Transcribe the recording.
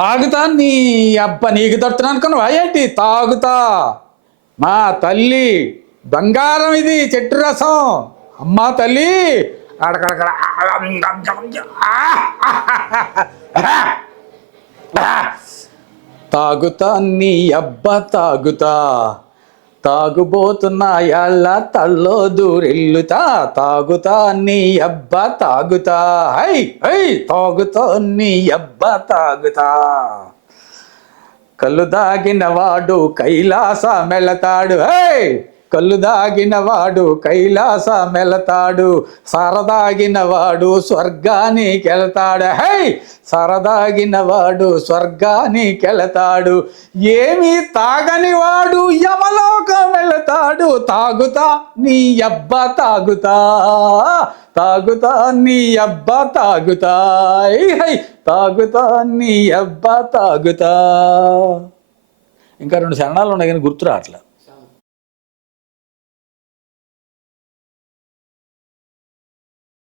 తాగుతా నీ అబ్బ నీకు తడుతున్నా అనుకున్నావా? ఏంటి? తాగుతా. మా తల్లి బంగారం ఇది చెట్టు రసం. అమ్మా తల్లి. అడకడకడ తాగుతా నీ అబ్బ తాగుతా. తాగుబోతున్నా తల్లో దూరెల్లుతా తాగుతా నీ అబ్బ తాగుతా. హై హై తాగుతా నీ అబ్బ తాగుతా. కళ్ళు దాగిన వాడు కైలాస మెలతాడు. హై కళ్ళు దాగిన వాడు కైలాస మెలతాడు. సరదాగిన వాడు స్వర్గానికి హై సరదాగిన వాడు స్వర్గానికి ఏమీ తాగని వాడు తాగుతా నీ అబ్బ తాగుతా. తాగుతా నీ అబ్బ తాగుతా. హై తాగుతా నీ అబ్బ తాగుతా. ఇంకా రెండు శరణాలు ఉన్నాయి కానీ గుర్తు రావట్లే.